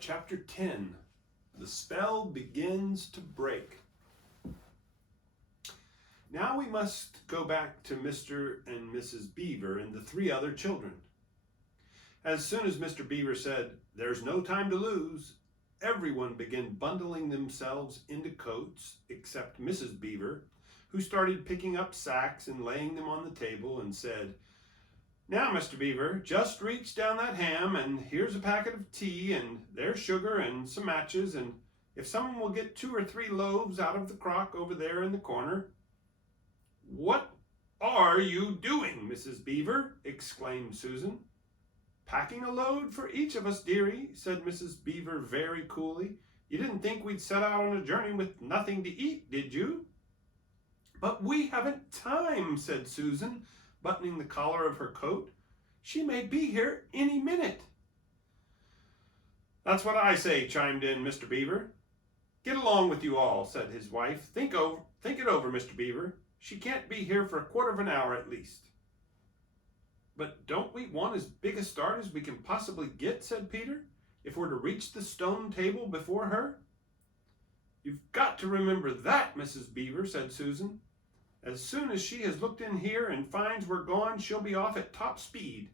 Chapter 10. The spell begins to break. Now we must go back to Mr. and Mrs. Beaver and the three other children. As soon as Mr. Beaver said, "There's no time to lose," everyone began bundling themselves into coats except Mrs. Beaver, who started picking up sacks and laying them on the table and said, "Now, Mr. Beaver, just reach down that ham, and here's a packet of tea, and there's sugar and some matches, and if someone will get 2 or 3 loaves out of the crock over there in the corner." "What are you doing, Mrs. Beaver?" exclaimed Susan. "Packing a load for each of us, dearie," said Mrs. Beaver very coolly. "You didn't think we'd set out on a journey with nothing to eat, did you?" "But we haven't time," said Susan, buttoning the collar of her coat. "She may be here any minute." "That's what I say," chimed in Mr. Beaver. "Get along with you all," said his wife. Think it over, Mr. Beaver. She can't be here for a quarter of an hour at least." "But don't we want as big a start as we can possibly get," said Peter, "if we're to reach the stone table before her?" "You've got to remember that, Mrs. Beaver," said Susan. "As soon as she has looked in here and finds we're gone, she'll be off at top speed."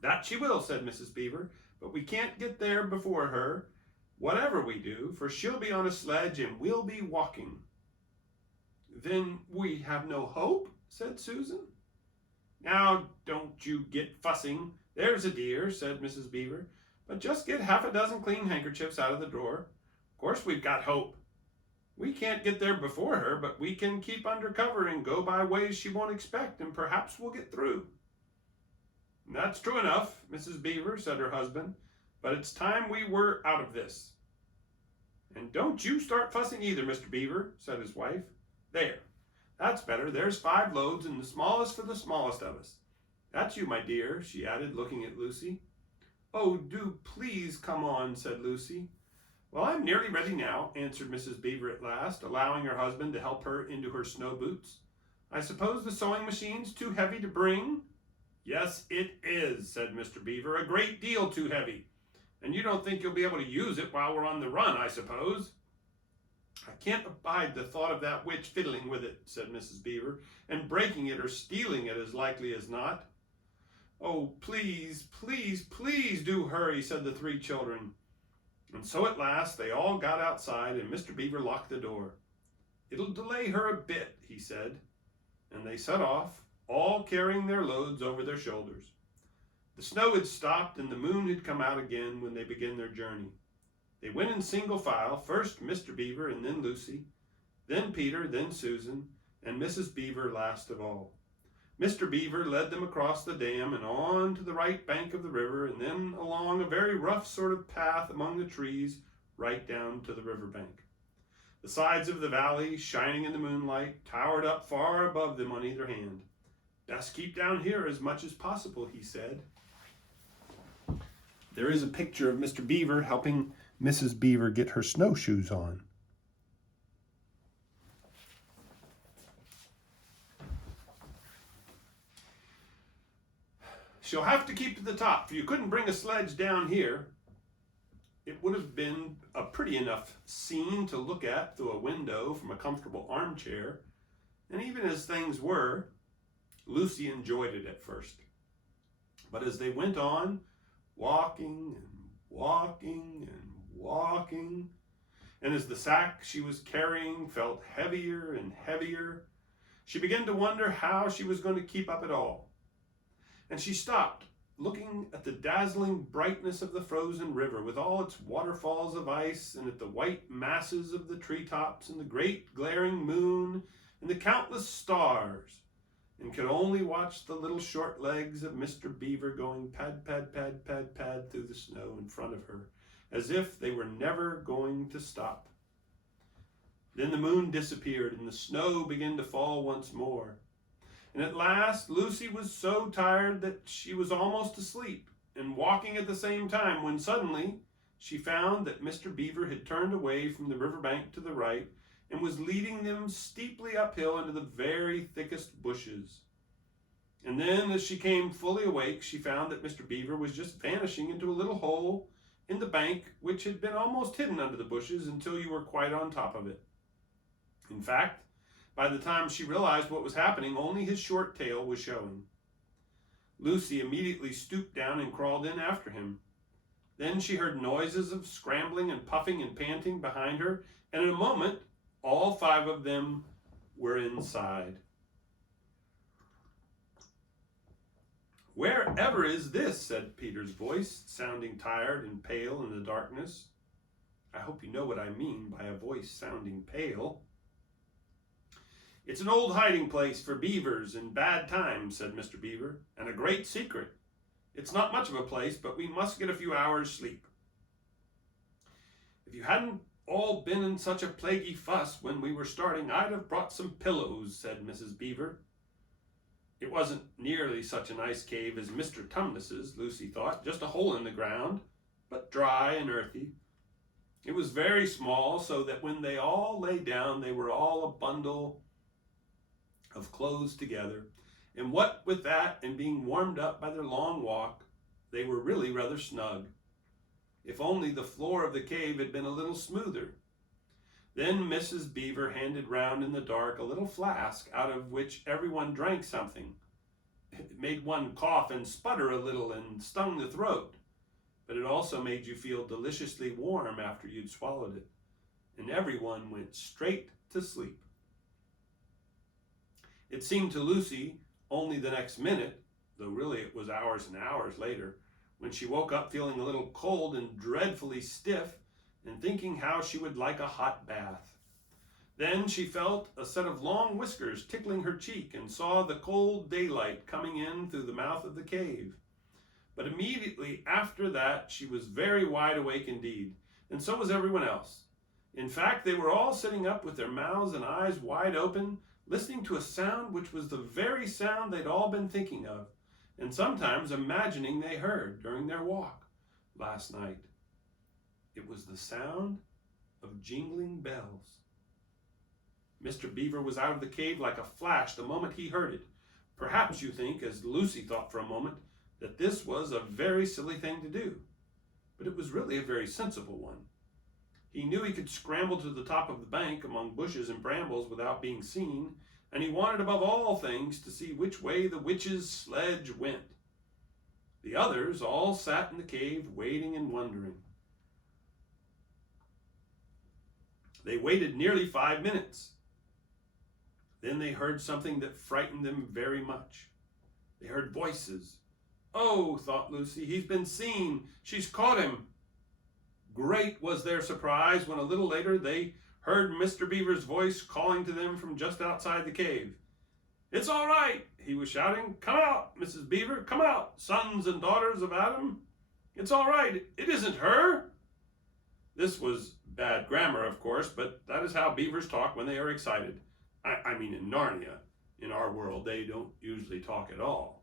"That she will," said Mrs. Beaver, "but we can't get there before her, whatever we do, for she'll be on a sledge and we'll be walking." "Then we have no hope?" said Susan. "Now, don't you get fussing, there's a dear," said Mrs. Beaver, "but just get half a dozen clean handkerchiefs out of the drawer. Of course we've got hope. We can't get there before her, but we can keep under cover and go by ways she won't expect, and perhaps we'll get through." "That's true enough, Mrs. Beaver," said her husband, "but it's time we were out of this." "And don't you start fussing either, Mr. Beaver," said his wife. "There, that's better. There's 5 loads, and the smallest for the smallest of us. That's you, my dear," she added, looking at Lucy. "Oh, do please come on," said Lucy. "Well, I'm nearly ready now," answered Mrs. Beaver at last, allowing her husband to help her into her snow boots. "I suppose the sewing machine's too heavy to bring?" "Yes, it is," said Mr. Beaver, "a great deal too heavy. And you don't think you'll be able to use it while we're on the run, I suppose?" "I can't abide the thought of that witch fiddling with it," said Mrs. Beaver, "and breaking it or stealing it as likely as not." "Oh, please, please, please do hurry," said the 3 children. And so at last they all got outside, and Mr. Beaver locked the door. "It'll delay her a bit," he said, and they set off, all carrying their loads over their shoulders. The snow had stopped and the moon had come out again when they began their journey. They went in single file, first Mr. Beaver and then Lucy, then Peter, then Susan, and Mrs. Beaver last of all. Mr. Beaver led them across the dam and on to the right bank of the river, and then along a very rough sort of path among the trees right down to the river bank. The sides of the valley, shining in the moonlight, towered up far above them on either hand. "Best keep down here as much as possible," he said. There is a picture of Mr. Beaver helping Mrs. Beaver get her snowshoes on. "She'll have to keep to the top, for you couldn't bring a sledge down here." It would have been a pretty enough scene to look at through a window from a comfortable armchair, and even as things were, Lucy enjoyed it at first. But as they went on, walking and walking and walking, and as the sack she was carrying felt heavier and heavier, she began to wonder how she was going to keep up at all. And she stopped, looking at the dazzling brightness of the frozen river with all its waterfalls of ice, and at the white masses of the treetops and the great glaring moon and the countless stars, and could only watch the little short legs of Mr. Beaver going pad, pad, pad, pad, pad through the snow in front of her, as if they were never going to stop. Then the moon disappeared and the snow began to fall once more. And at last Lucy was so tired that she was almost asleep and walking at the same time, when suddenly she found that Mr. Beaver had turned away from the riverbank to the right and was leading them steeply uphill into the very thickest bushes. And then, as she came fully awake, she found that Mr. Beaver was just vanishing into a little hole in the bank, which had been almost hidden under the bushes until you were quite on top of it. In fact, by the time she realized what was happening, only his short tail was showing. Lucy immediately stooped down and crawled in after him. Then she heard noises of scrambling and puffing and panting behind her, and in a moment, all 5 of them were inside. "Wherever is this?" said Peter's voice, sounding tired and pale in the darkness. I hope you know what I mean by a voice sounding pale. "It's an old hiding place for beavers in bad times," said Mr. Beaver, "and a great secret. It's not much of a place, but we must get a few hours' sleep." "If you hadn't all been in such a plaguey fuss when we were starting, I'd have brought some pillows," said Mrs. Beaver. It wasn't nearly such a nice cave as Mr. Tumnus's, Lucy thought, just a hole in the ground, but dry and earthy. It was very small, so that when they all lay down, they were all a bundle of clothes together, and what with that and being warmed up by their long walk, they were really rather snug. If only the floor of the cave had been a little smoother. Then Mrs. Beaver handed round in the dark a little flask out of which everyone drank something. It made one cough and sputter a little and stung the throat, but it also made you feel deliciously warm after you'd swallowed it, and everyone went straight to sleep. It seemed to Lucy only the next minute, though really it was hours and hours later, when she woke up feeling a little cold and dreadfully stiff, and thinking how she would like a hot bath. Then she felt a set of long whiskers tickling her cheek and saw the cold daylight coming in through the mouth of the cave. But immediately after that she was very wide awake indeed, and so was everyone else. In fact, they were all sitting up with their mouths and eyes wide open, listening to a sound which was the very sound they'd all been thinking of, and sometimes imagining they heard during their walk last night. It was the sound of jingling bells. Mr. Beaver was out of the cave like a flash the moment he heard it. Perhaps you think, as Lucy thought for a moment, that this was a very silly thing to do, but it was really a very sensible one. He knew he could scramble to the top of the bank among bushes and brambles without being seen, and he wanted above all things to see which way the witch's sledge went. The others all sat in the cave waiting and wondering. They waited nearly 5 minutes. Then they heard something that frightened them very much. They heard voices. "Oh," thought Lucy, "he's been seen. She's caught him." Great was their surprise when a little later they heard Mr. Beaver's voice calling to them from just outside the cave. "It's all right," he was shouting. "Come out, Mrs. Beaver. Come out, sons and daughters of Adam. It's all right. It isn't her." This was bad grammar, of course, but that is how beavers talk when they are excited. I mean in Narnia. In our world, they don't usually talk at all.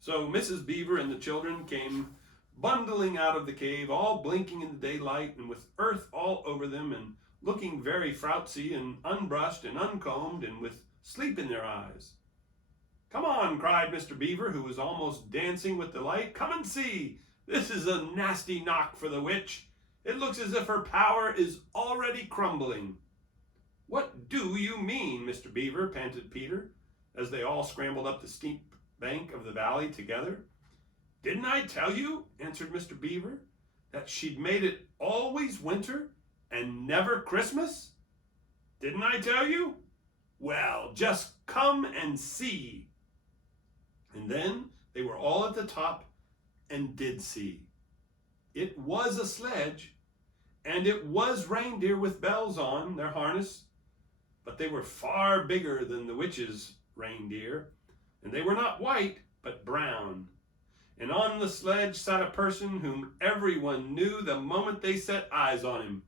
So Mrs. Beaver and the children came bundling out of the cave, all blinking in the daylight and with earth all over them and looking very frowsy and unbrushed and uncombed and with sleep in their eyes. "Come on," cried Mr. Beaver, who was almost dancing with delight. "Come and see. This is a nasty knock for the witch. It looks as if her power is already crumbling." "What do you mean, Mr. Beaver?" panted Peter, as they all scrambled up the steep bank of the valley together. "Didn't I tell you," answered Mr. Beaver, "that she'd made it always winter and never Christmas? Didn't I tell you? Well, just come and see." And then they were all at the top and did see. It was a sledge, and it was reindeer with bells on their harness, but they were far bigger than the witch's reindeer, and they were not white, but brown. And on the sledge sat a person whom everyone knew the moment they set eyes on him.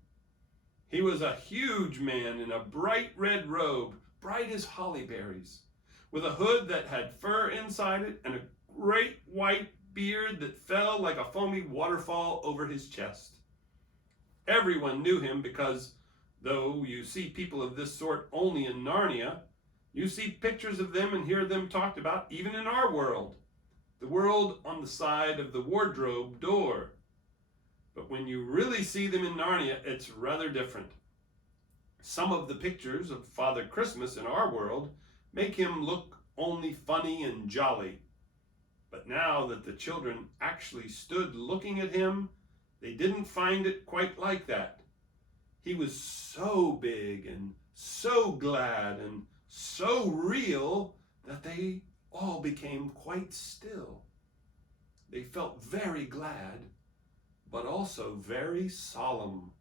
He was a huge man in a bright red robe, bright as holly berries, with a hood that had fur inside it and a great white beard that fell like a foamy waterfall over his chest. Everyone knew him because, though you see people of this sort only in Narnia, you see pictures of them and hear them talked about even in our world, the world on the side of the wardrobe door. But when you really see them in Narnia, it's rather different. Some of the pictures of Father Christmas in our world make him look only funny and jolly. But now that the children actually stood looking at him, they didn't find it quite like that. He was so big and so glad and so real that they all became quite still. They felt very glad, but also very solemn.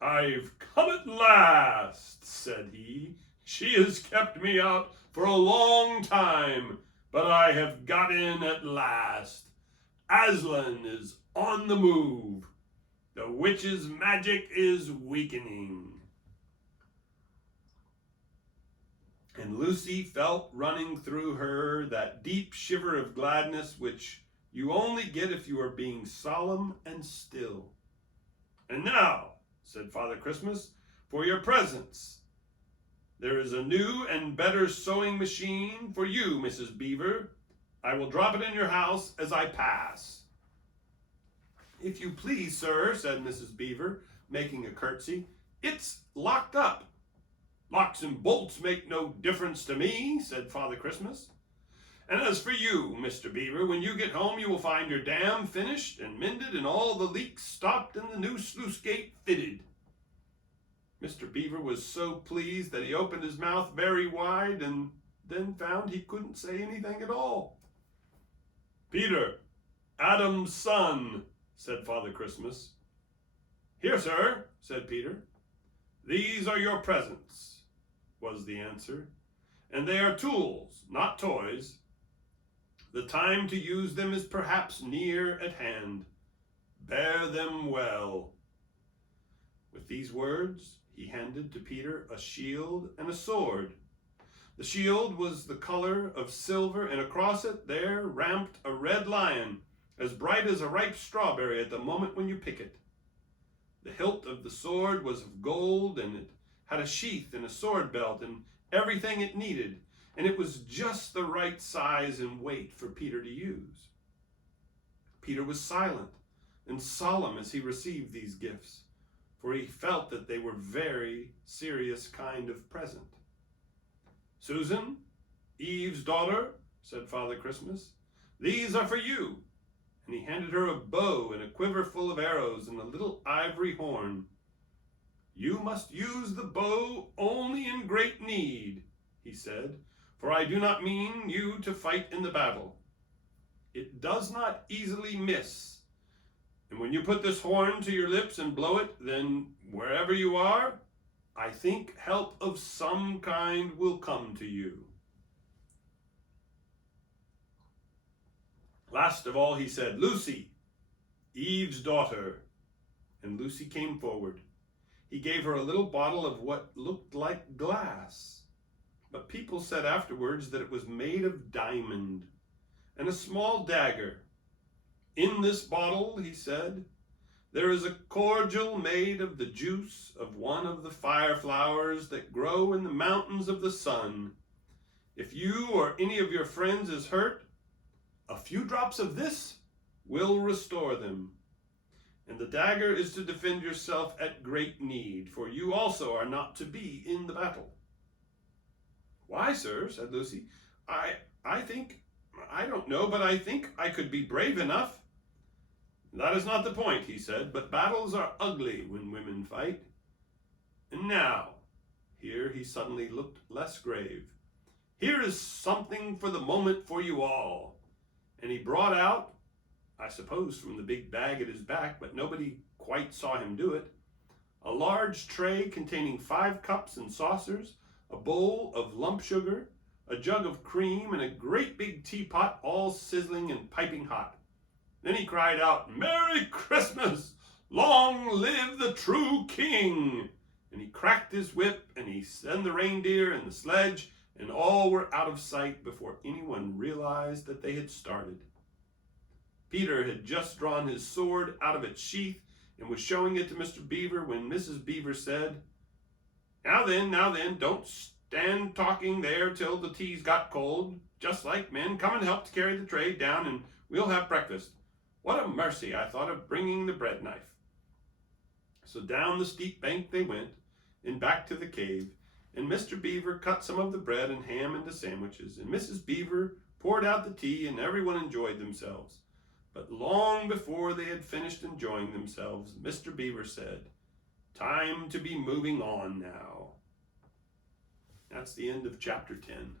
"I've come at last," said he. "She has kept me out for a long time, but I have got in at last. Aslan is on the move. The witch's magic is weakening." And Lucy felt running through her that deep shiver of gladness which you only get if you are being solemn and still. "And now," said Father Christmas, "for your presents. There is a new and better sewing machine for you, Mrs. Beaver. I will drop it in your house as I pass." "If you please, sir," said Mrs. Beaver, making a curtsy, "it's locked up." "Locks and bolts make no difference to me," said Father Christmas. "And as for you, Mr. Beaver, when you get home you will find your dam finished and mended and all the leaks stopped and the new sluice gate fitted." Mr. Beaver was so pleased that he opened his mouth very wide and then found he couldn't say anything at all. "Peter, Adam's son," said Father Christmas. "Here, sir," said Peter. "These are your presents," was the answer, "and they are tools, not toys. The time to use them is perhaps near at hand. Bear them well." With these words, he handed to Peter a shield and a sword. The shield was the color of silver, and across it there ramped a red lion, as bright as a ripe strawberry at the moment when you pick it. The hilt of the sword was of gold, and it had a sheath and a sword belt and everything it needed, and it was just the right size and weight for Peter to use. Peter was silent and solemn as he received these gifts, for he felt that they were very serious kind of present. "Susan, Eve's daughter," said Father Christmas, "these are for you." And he handed her a bow and a quiver full of arrows and a little ivory horn. "You must use the bow only in great need," he said, "for I do not mean you to fight in the battle. It does not easily miss. And when you put this horn to your lips and blow it, then wherever you are, I think help of some kind will come to you." Last of all he said, "Lucy, Eve's daughter." And Lucy came forward. He gave her a little bottle of what looked like glass, but people said afterwards that it was made of diamond, and a small dagger. "In this bottle," he said, "there is a cordial made of the juice of one of the fire flowers that grow in the mountains of the sun. If you or any of your friends is hurt, a few drops of this will restore them. And the dagger is to defend yourself at great need, for you also are not to be in the battle." "Why, sir?" said Lucy. I don't know, but I think I could be brave enough." "That is not the point," he said, "but battles are ugly when women fight. And now," here he suddenly looked less grave, "here is something for the moment for you all." And he brought out, I suppose from the big bag at his back, but nobody quite saw him do it, a large tray containing 5 cups and saucers, a bowl of lump sugar, a jug of cream, and a great big teapot all sizzling and piping hot. Then he cried out, "Merry Christmas! Long live the true king!" And he cracked his whip, and he sent the reindeer and the sledge, and all were out of sight before anyone realized that they had started. Peter had just drawn his sword out of its sheath and was showing it to Mr. Beaver when Mrs. Beaver said, now then, don't stand talking there till the tea's got cold. Just like men, come and help to carry the tray down and we'll have breakfast. What a mercy I thought of bringing the bread knife." So down the steep bank they went, and back to the cave, and Mr. Beaver cut some of the bread and ham into sandwiches, and Mrs. Beaver poured out the tea, and everyone enjoyed themselves. But long before they had finished enjoying themselves, Mr. Beaver said, "Time to be moving on now." That's the end of chapter 10.